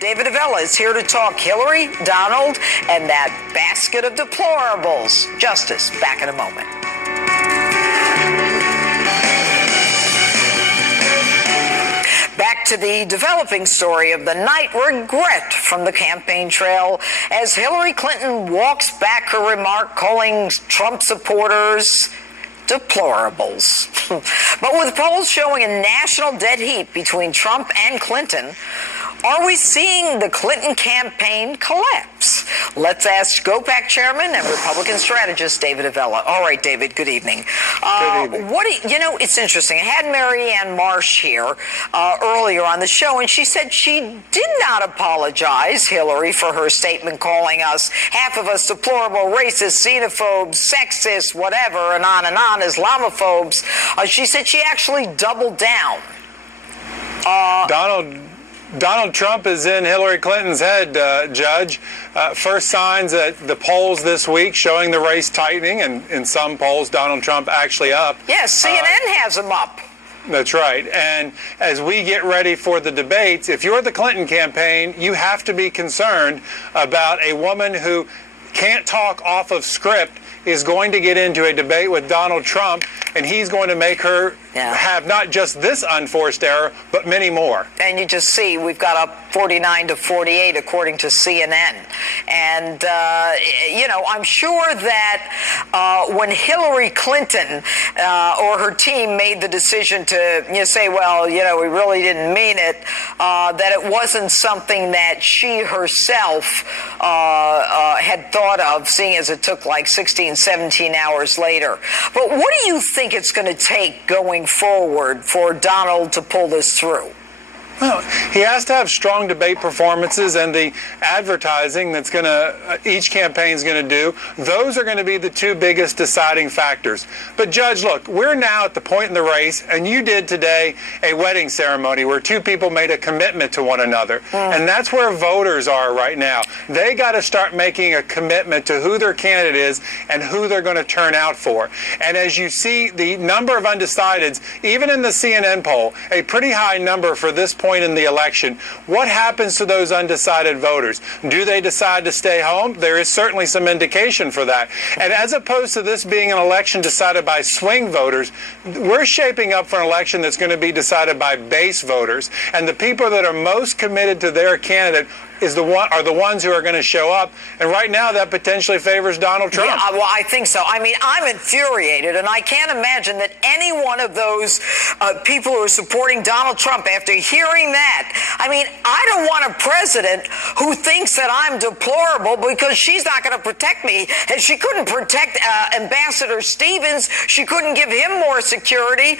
David Avella is here to talk Hillary, Donald, and that basket of deplorables. Justice, back in a moment. Back to the developing story of the night, regret from the campaign trail as Hillary Clinton walks back her remark calling Trump supporters deplorables. But with polls showing a national dead heat between Trump and Clinton, are we seeing the Clinton campaign collapse? Let's ask GOPAC chairman and Republican strategist David Avella. All right, David, good evening. Good evening. It's interesting. I had Marianne Marsh here earlier on the show, and she said she did not apologize, Hillary, for her statement calling us, half of us deplorable, racist, xenophobes, sexist, whatever, and on, Islamophobes. She said she actually doubled down. Donald Trump is in Hillary Clinton's head, Judge. First signs at the polls this week showing the race tightening, and in some polls, Donald Trump actually up. Yes, CNN has him up. That's right. And as we get ready for the debates, if you're the Clinton campaign, you have to be concerned about a woman who can't talk off of script is going to get into a debate with Donald Trump, and he's going to make her have not just this unforced error, but many more. And you just see we've got up 49-48 according to CNN. And, I'm sure that when Hillary Clinton or her team made the decision to say, well, we really didn't mean it, that it wasn't something that she herself had thought of, seeing as it took like 16, 17 hours later. But what do you think it's going to take going forward for Donald to pull this through? Well, he has to have strong debate performances, and the advertising that's each campaign's going to do, those are going to be the two biggest deciding factors. But Judge, look, we're now at the point in the race, and you did today a wedding ceremony where two people made a commitment to one another. And that's where voters are right now. They got to start making a commitment to who their candidate is and who they're going to turn out for. And as you see the number of undecideds, even in the CNN poll, a pretty high number for this point in the election, what happens to those undecided voters? Do they decide to stay home? There is certainly some indication for that. And as opposed to this being an election decided by swing voters, we're shaping up for an election that's going to be decided by base voters. And the people that are most committed to their candidate are the ones who are going to show up. And right now, that potentially favors Donald Trump. Yeah, well, I think so. I mean, I'm infuriated, and I can't imagine that any one of those people who are supporting Donald Trump, after hearing that, I mean, I don't want a president who thinks that I'm deplorable because she's not going to protect me, and she couldn't protect Ambassador Stevens. She couldn't give him more security.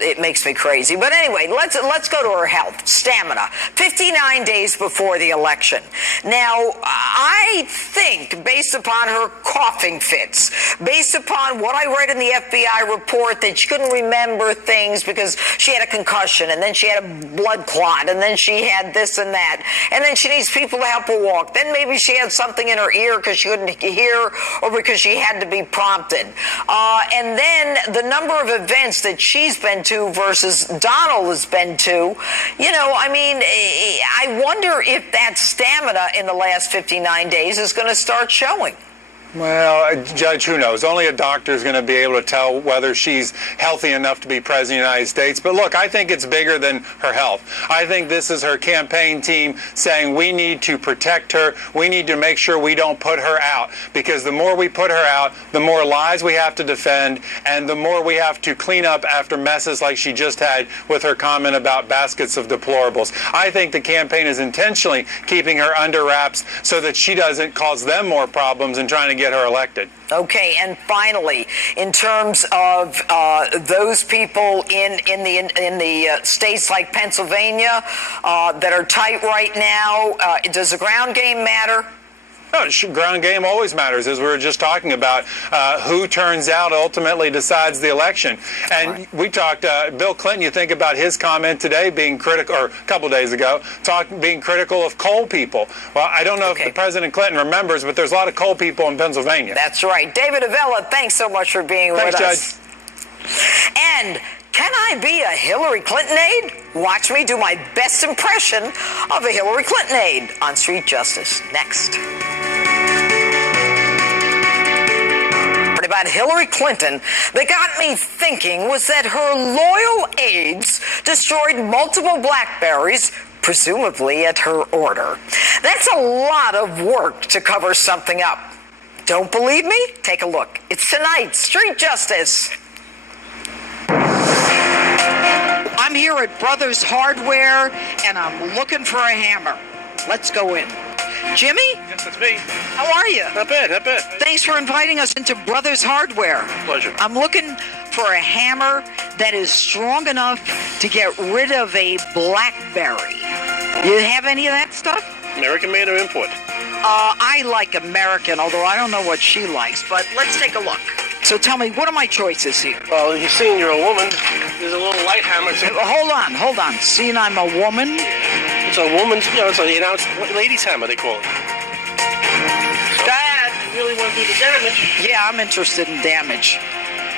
It makes me crazy. But anyway, let's go to her health, stamina. 59 days before the election. Now, I think, based upon her coughing fits, based upon what I read in the FBI report that she couldn't remember things because she had a concussion, and then she had a blood clot, and then she had this and that, and then she needs people to help her walk. Then maybe she had something in her ear because she couldn't hear or because she had to be prompted. And then the number of events that she's been to versus Donald has been to, I wonder if that stamina in the last 59 days is going to start showing. Well, Judge, who knows? Only a doctor is going to be able to tell whether she's healthy enough to be president of the United States. But look, I think it's bigger than her health. I think this is her campaign team saying we need to protect her. We need to make sure we don't put her out, because the more we put her out, the more lies we have to defend, and the more we have to clean up after messes like she just had with her comment about baskets of deplorables. I think the campaign is intentionally keeping her under wraps so that she doesn't cause them more problems and trying to get her elected. Okay, and finally, in terms of those people in the states like Pennsylvania that are tight right now, does the ground game matter? No, ground game always matters, as we were just talking about. Who turns out ultimately decides the election. And we talked, Bill Clinton, you think about his comment today being critical, or a couple days ago, being critical of coal people. Well, I don't know if the President Clinton remembers, but there's a lot of coal people in Pennsylvania. That's right. David Avella, thanks so much for being with us. Thanks, Judge. And Can I be a Hillary Clinton aide? Watch me do my best impression of a Hillary Clinton aide on Street Justice next. About Hillary Clinton that got me thinking was that her loyal aides destroyed multiple BlackBerries, presumably at her order. That's a lot of work to cover something up. Don't believe me? Take a look. It's tonight, Street Justice. I'm here at Brothers Hardware, and I'm looking for a hammer. Let's go in. Jimmy? Yes, that's me. How are you? Not bad, not bad. Thanks for inviting us into Brothers Hardware. Pleasure. I'm looking for a hammer that is strong enough to get rid of a BlackBerry. You have any of that stuff? American made or import? I like American, although I don't know what she likes, but let's take a look. So tell me, what are my choices here? Well, you're seeing you're a woman. There's a little light hammer. Hold on. Seeing I'm a woman? It's a woman's, it's a ladies' hammer, they call it. So, Dad, you really want to do the damage? Yeah, I'm interested in damage.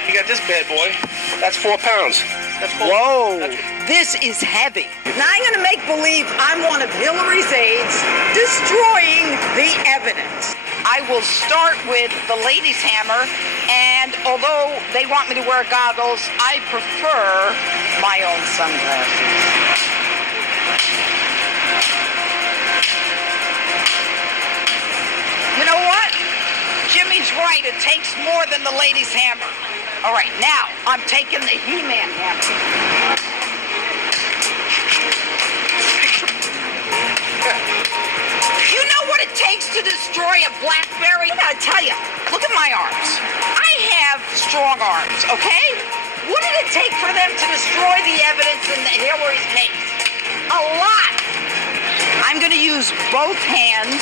You got this bad boy. That's 4 pounds. That's Whoa. This is heavy. Now I'm going to make believe I'm one of Hillary's aides destroying the evidence. I will start with the ladies' hammer, and although they want me to wear goggles, I prefer my own sunglasses. You know what? Jimmy's right. It takes more than the ladies' hammer. All right, now I'm taking the He-Man hammer. You know what it takes to destroy a BlackBerry? I gotta tell you, look at my arms. I have strong arms, okay? What did it take for them to destroy the evidence in Hillary's case? A lot. I'm gonna use both hands.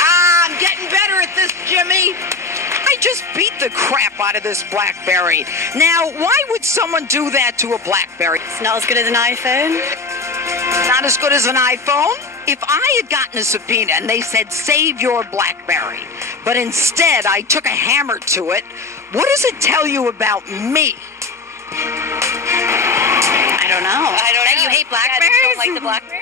I'm getting better at this, Jimmy. I just beat the crap out of this BlackBerry. Now, why would someone do that to a BlackBerry? It's not as good as an iPhone. Not as good as an iPhone? If I had gotten a subpoena and they said, save your BlackBerry, but instead I took a hammer to it, what does it tell you about me? I don't know. That you hate BlackBerries? Yeah, you don't like the BlackBerry?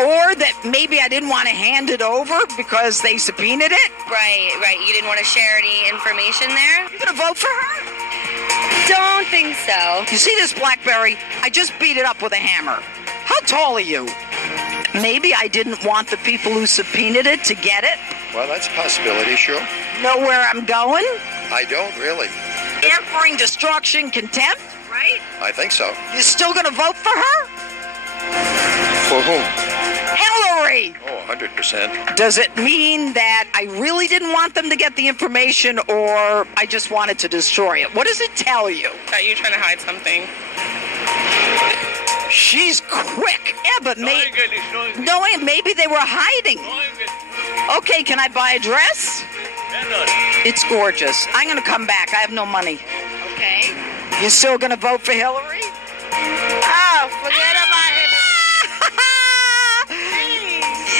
Or that maybe I didn't want to hand it over because they subpoenaed it? Right. You didn't want to share any information there? You gonna vote for her? Don't think so. You see this BlackBerry? I just beat it up with a hammer. How tall are you? Maybe I didn't want the people who subpoenaed it to get it. Well, that's a possibility, sure. Know where I'm going? I don't really. Tampering, destruction, contempt, right? I think so. You still gonna vote for her? For whom? Hillary! Oh, 100%. Does it mean that I really didn't want them to get the information, or I just wanted to destroy it? What does it tell you? That you're trying to hide something. She's quick. Yeah, but maybe they were hiding. Okay, can I buy a dress? It's gorgeous. I'm going to come back. I have no money. Okay. You still going to vote for Hillary? Oh, forget about it.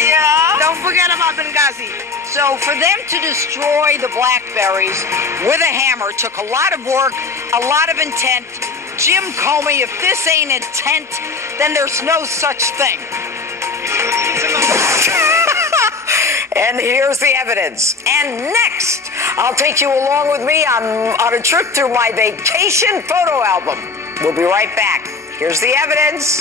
Yeah. Don't forget about Benghazi. So for them to destroy the BlackBerries with a hammer took a lot of work, a lot of intent. Jim Comey, if this ain't intent, then there's no such thing. And here's the evidence. And next, I'll take you along with me on a trip through my vacation photo album. We'll be right back. Here's the evidence.